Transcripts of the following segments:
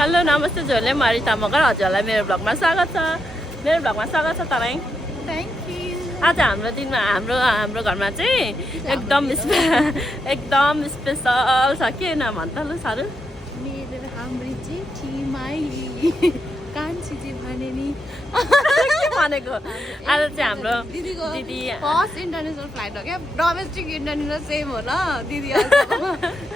Hello नमस्ते झोले म रिता मगर हजुरलाई मेरो ब्लगमा स्वागत छ तपाईँ थ्याङ्क यू आज हाम्रो दिनमा हाम्रो घरमा चाहिँ एकदम स्पेसल छ के न भन्छ ल सारू मेरो हाम्रो जेठी माइली कान्छी चाहिँ भने नि के भनेको आज चाहिँ हाम्रो दिदीको दिदी फर्स्ट इन्टरनेसनल फ्लाइट हो क्या डोमेस्टिक इन्टरनेसनल सेम हो ल दिदी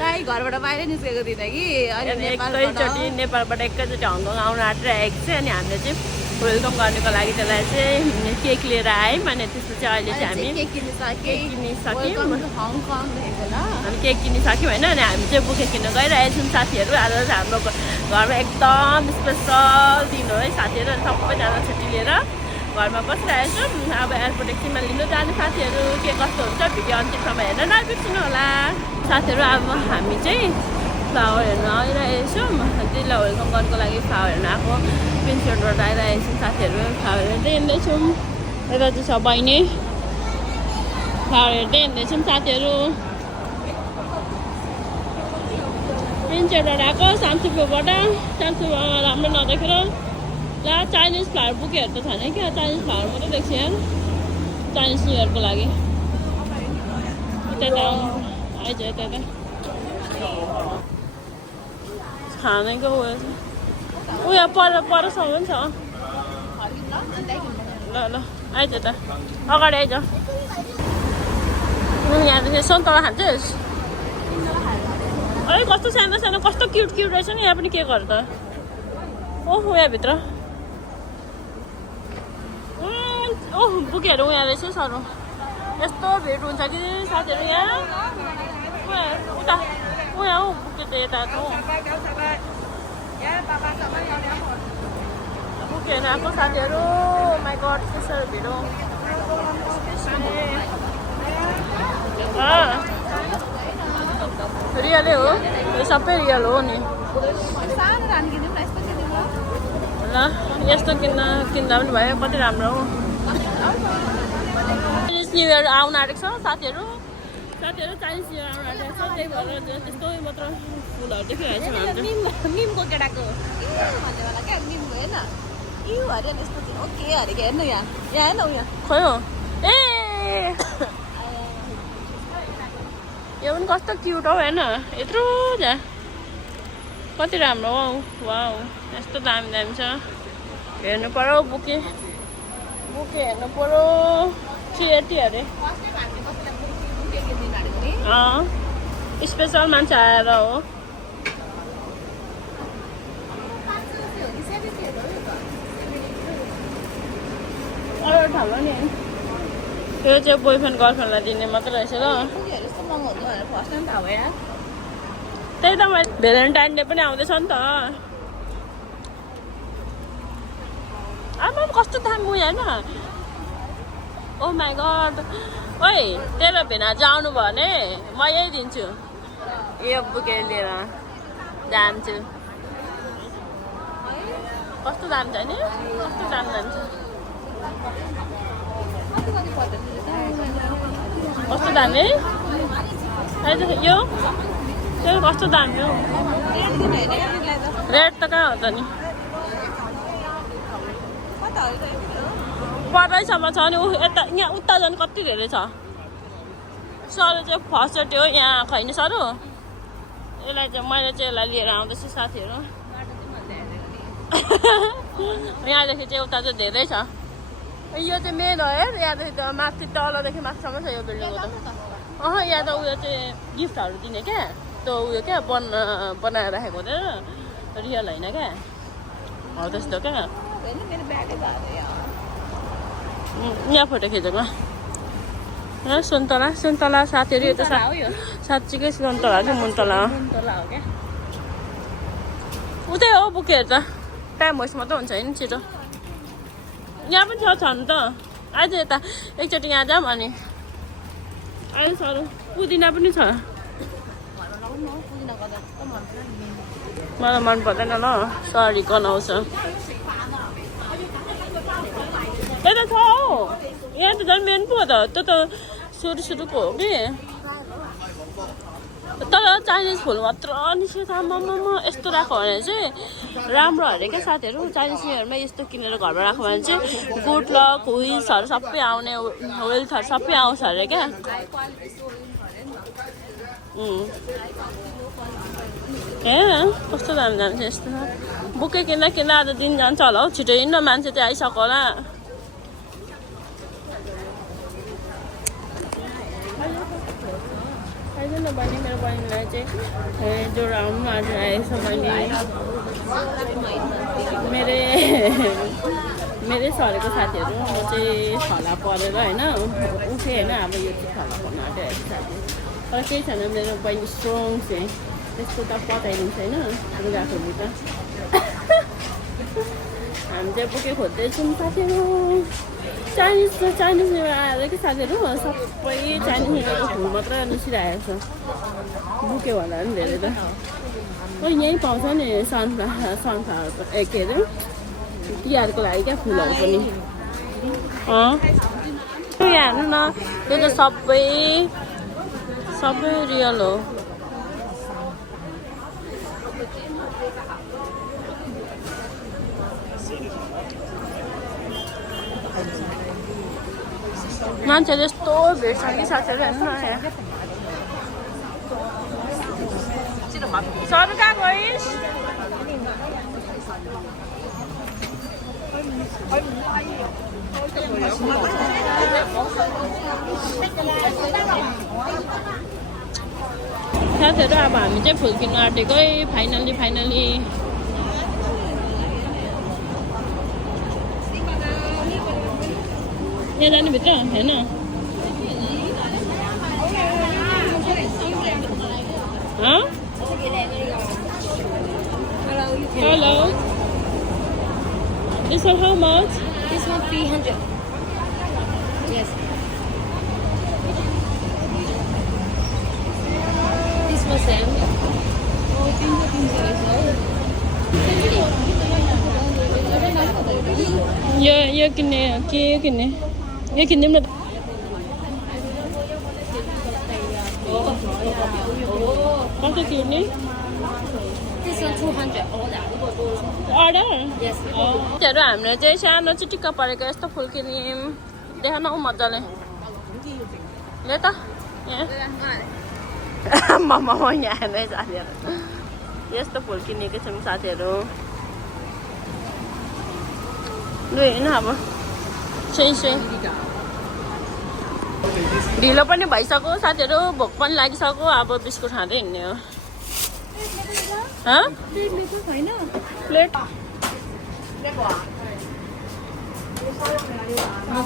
कहीँ घरबाट बाहिर निस्केको थिएन कि अनि एकैचोटि नेपालबाट एकैचोटि हङकङ आउनु आँटिरहेको चाहिँ अनि हामीले चाहिँ वेलकम गर्नुको लागि त्यसलाई चाहिँ केक लिएर आयौँ अनि त्यसपछि अहिले चाहिँ हामी केक किनिसक्यौँ हङकङ देखेको ल हामी केक किनिसक्यौँ होइन अनि हामी चाहिँ बुके किन्न गइरहेछौँ साथीहरू आज चाहिँ हाम्रो घरमा एकदम स्पेसल दिन हो है साथीहरू अनि सबैजना छुट्टी लिएर घरमा बसिरहेछौँ अब एयरपोर्ट एकछिनमा लिनु जाने साथीहरू के कस्तो हुन्छ भिडियो अन्तिमसम्म हेर्न नबिर्सिनु होला साथीहरू अब हामी चाहिँ फ्लावर हेर्न आइरहेछौँ दिदीलाई वेलकम गर्नुको लागि फ्लावर हेर्न आएको प्रिन्सरोड आइरहेछौँ साथीहरू फ्लावर हेर्दै हिँड्दैछौँ यता चाहिँ छ बहिनी फ्लावर हेर्दै हिँड्दैछौँ साथीहरू प्रिन्सरोड आएको सान्चुपोबाट राम्रो नदेखेर ला चाइनिज फ्लावर बुकेहरू त छैन क्या चाइनिज फ्लावर मात्रै देख्छ यार चाइनिज न्यु इयरको लागि यता आइज यता खानेको उयो परसम्म पनि छ ल आइज त अगाडि आइज यहाँदेखि सन्तोला खान्छस् अलिक कस्तो सानो सानो कस्तो क्युट रहेछ नि यहाँ पनि के गर्छ त ओहो यहाँभित्र ओह बुकेहरू उहाँ रहेछ सर यस्तो भिड हुन्छ कि साथीहरू यहाँ उता उहाँ हौ बुके त यता बुकेहरू आएको साथीहरू माइ गड त्यसो भिड हो रियलै हो यो सबै रियल हो नि ल यस्तो किन्दा पनि भयो कति राम्रो हो चाइनिज न्यु इयर आउनु आँटेको छ साथीहरू चाइनिज न्यु इयर आउनु आँटेको छ त्यही भएर त्यस्तो मात्र फुलहरू देखिरहेको छ मिमको केटाको भन्ने बेला क्या मिम होइन यु अरे यस्तो ओके अरे के हेर्नु यहाँ हेर्न उयो खोइ हो ए यो पनि कस्तो क्युट हो होइन यत्रो जा कति राम्रो हो वाउ यस्तो दामी छ हेर्नु पर्यो बुके हेर्नु पर्यो 380 अरे स्पेसल मान्छे आएर हो ठालो नि यो चाहिँ बोयफ्रेन्ड गर्लफ्रेन्डलाई दिने मात्रै रहेछ ल त्यही त मैले भ्यालेन्टाइन डे पनि आउँदैछ नि त आमा कस्तो दामी उयो होइन ओ माई गड ओइ तेरो भेनाजु आउनु भयो भने म यही दिन्छु यो बुके लिएर जान्छु कस्तो दाम छ नि कस्तो दाम जान्छ कस्तो दामी यो त्यो कस्तो दामी हो रेट त कहाँ हो त नि पढाइसम्म छ नि यता यहाँ उता झन् कति धेरै छ सरू चाहिँ फर्स्ट चोटि हो यहाँ खैन सरू यसलाई चाहिँ मैले चाहिँ यसलाई लिएर आउँदैछु साथीहरू यहाँदेखि चाहिँ उता चाहिँ धेरै छ यो चाहिँ मेन हो हेर यहाँदेखि त माथि तलदेखि माथिसम्म छ यो बिल्डिङको त यहाँ त उयो चाहिँ गिफ्टहरू दिने क्या त्यो उयो क्या बनाएर राखेको हुँदैन रियल होइन क्या हो त्यस्तो क्या यहाँ फोटो खिचेको सुन्तला साथीहरू यो त साँच्चीकै सुन्तला हो कि मुन्तला हो उतै हो बुकेहरू त टाइम वेस्ट मात्रै हुन्छ नि छिटो यहाँ पनि छ नि त आज यता एकचोटि यहाँ जाऊँ अनि अहिले सर पुदिना पनि छ मलाई मन पर्दैन ल सरी गनाउँछ यता छ हौ यहाँ त झन् मेन पो हो त त्यो त सुरुको हो कि तर चाइनिज फुल मात्र निस्केछ आम्मामा यस्तो राख्यो भने चाहिँ राम्रो अरे क्या साथीहरू चाइनिज न्यु इयरमा यस्तो किनेर घरमा राख्यो भने चाहिँ गुड लक विल्सहरू सबै आउने वेल्थहरू सबै आउँछ अरे क्या ए कस्तो दामी जान्छ यस्तो बुके किन्दा किन्दा आज दिन जान्छ होला हौ छिटो हिँड्न मान्छे चाहिँ आइसक्यो होला आइज न बहिनी मेरो बहिनीलाई चाहिँ जोडाउनु आज आएछ बहिनी मेरै सरेको साथीहरू म चाहिँ छला परेर होइन उठेँ होइन अब यो चाहिँ छला पर्न आँट्यो साथी तर केही छैन मेरो बहिनी स्ट्रङ चाहिँ त्यसको त पताइदिन्छ होइन लुगाखोली त हामी चाहिँ बुके खोज्दैछौँ साथीहरू चाइनिज आएर कि साथीहरू सबै चाइनिज फुल मात्र निस्किरहेको छ बुके भन्दा पनि धेरै त यहीँ पाउँछ नि सनफ्लावर के अरे तिहारको लागि क्या फुलहरू पनि यहाँ हेर्नु न यो त सबै रियल हो मान्छेले यस्तो भेट्छ कि साथीहरू हेर्नु न सर कहाँ गइस् साथीहरू अब हामी चाहिँ फुल किन्नु आँटेको है फाइनली यहाँ जाने भित्र होइन hello This one how much? This one 300. Yes. This was same. Oh, 300. यो किन्ने के किन्ने यो किन्दिउँ न कस्तो किन्ने This one 200. Order Yes. त्यहरू हामीले चाहिँ सानो चिटिक्क परेको यस्तो फुल किन्यौँ देख न मजाले ले त ममा यहाँ नै साथीहरू यस्तो फुल किनेको छौँ साथीहरू लु होइन अब ढिलो पनि भइसक्यो साथीहरू भोक पनि लागिसक्यो अब बिस्कुट खाँदै हिँड्ने हो प्लेट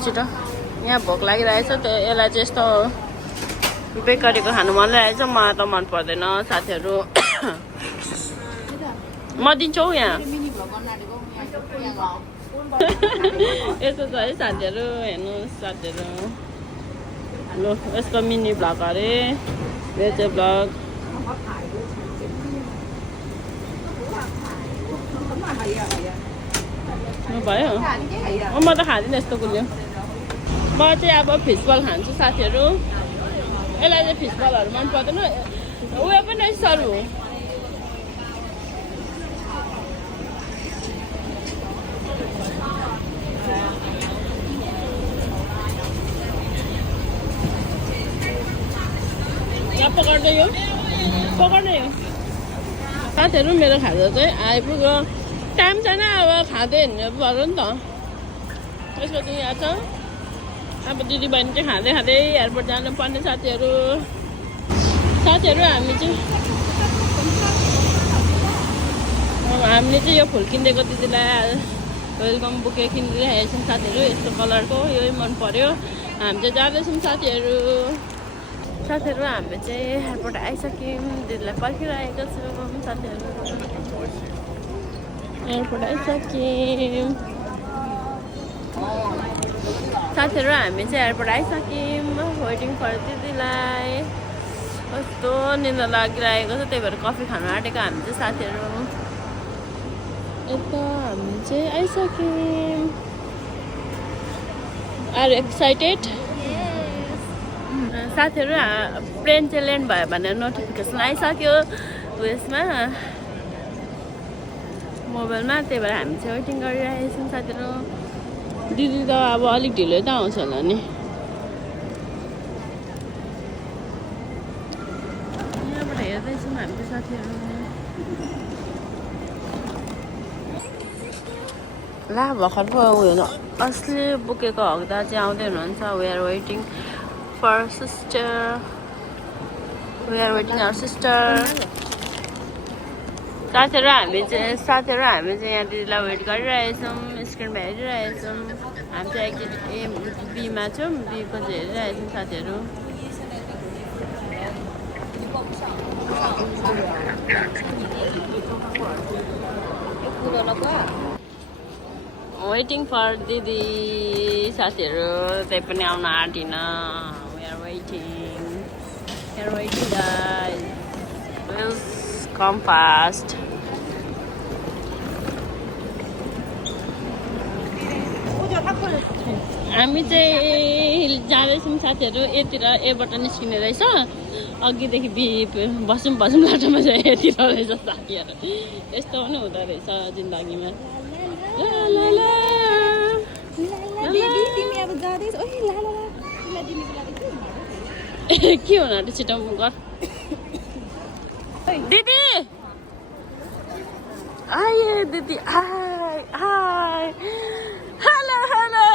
छिटो यहाँ भोक लागिरहेछ त्यो यसलाई चाहिँ यस्तो बेकरीको खानु मन लागिरहेछ मलाई त मन पर्दैन साथीहरू म दिन्छु हौ यहाँ यस्तो छ है साथीहरू हेर्नुहोस् साथीहरू लु यसको मिनी भ्लग अरे यो चाहिँ भ्लग भयो म त खाँदिनँ यस्तो गुलियो म चाहिँ अब फिसबल खान्छु साथीहरू यसलाई चाहिँ फिसबलहरू मन पर्दैन उयो पनि सरु पकड्दै हो साथीहरू मेरो खाजा चाहिँ आइपुग्यो टाइम छैन अब खाँदै हिँड्नु पर्यो नि त त्यसपछि यहाँ छ अब दिदी बहिनी चाहिँ खाँदै एयरपोर्ट जानुपर्ने साथीहरू हामीले चाहिँ यो फुल किनिदिएको दिदीलाई वेलकम बुके किनिदिइरहेको छौँ साथीहरू यस्तो कलरको यही मन पर्यो हामी चाहिँ जाँदैछौँ साथीहरू हामी चाहिँ एयरपोर्ट आइसक्यौँ दिदीलाई पर्खिरहेको छौँ साथीहरू एयरपोर्ट आइसक्यौँ हामी चाहिँ एयरपोर्ट आइसक्यौँ वेटिङ फर दिदीलाई कस्तो निन्द्रा लागिरहेको छ त्यही भएर कफी खानु आँटेको हामी चाहिँ साथीहरू यता हामी चाहिँ आइसक्यौँ आर एक्साइटेड साथीहरू प्लेन चाहिँ ल्यान्ड भयो भनेर नोटिफिकेसन आइसक्यो उयसमा मोबाइलमा त्यही भएर हामी चाहिँ वेटिङ गरिरहेको छौँ साथीहरू दिदी त अब अलिक ढिलो त आउँछ होला नि यहाँबाट हेर्दैछौँ हामी चाहिँ साथीहरू ला भर्खर पो उयो असली बोकेको हग्दा चाहिँ आउँदै हुनुहुन्छ we are waiting for sister we are waiting our sister साथीहरू हामी चाहिँ यहाँ दिदीलाई वेट गरिरहेछौँ स्क्रिनमा हेरिरहेछौँ हामी चाहिँ एकचोटि बीमा छौँ बीको चाहिँ हेरिरहेछौँ साथीहरू वेटिङ फर दिदी साथीहरू त्यही पनि आउन आँटिन we are waiting guys please come fast हामी चाहिँ जाँदैछौँ साथीहरू यतिर एबाट निस्किने रहेछ अघिदेखि बसौँ लाटोमा चाहिँ यतिर रहेछ साथीहरू यस्तो पनि हुँदो रहेछ जिन्दगीमा के हुनु छिटो गर दिदी आए दिदी हाय हाय हेलो हेलो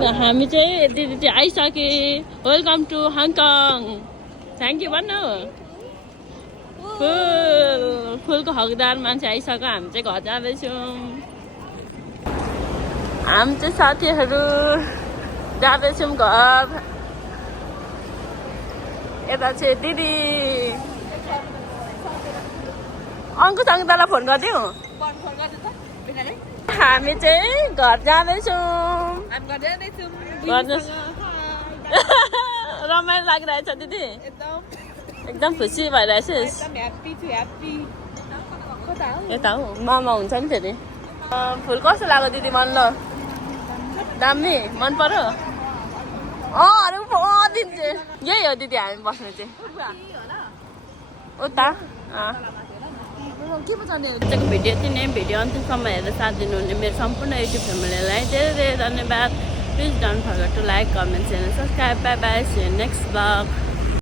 ल हामी चाहिँ दिदी चाहिँ आइसके welcome to Hong Kong thank you भन्नु फुलको हकदार मान्छे आइसक्यो हामी चाहिँ घर जाँदैछौँ हामी चाहिँ साथीहरू जाँदैछौँ घर यता चाहिँ दिदी अङ्कुश अङ्कदालाई फोन गरिदिउँ हामी चाहिँ घर जाँदैछौँ रमाइलो लागिरहेछ दिदी एकदम खुसी भइरहेछ यता हो मामा हुन्छ नि फेरि फुल कस्तो लाग्यो दिदी मन ल दामी मन पर्यो अरू दिन्छु यही हो दिदी हामी बस्नु चाहिँ उता भिडियो चाहिँ नै भिडियो अन्तिमसम्म हेरेर साथ दिनुहुने मेरो सम्पूर्ण युट्युब फ्यामिलीलाई धेरै धेरै धन्यवाद please don't forget to like comment and subscribe bye bye see you next blog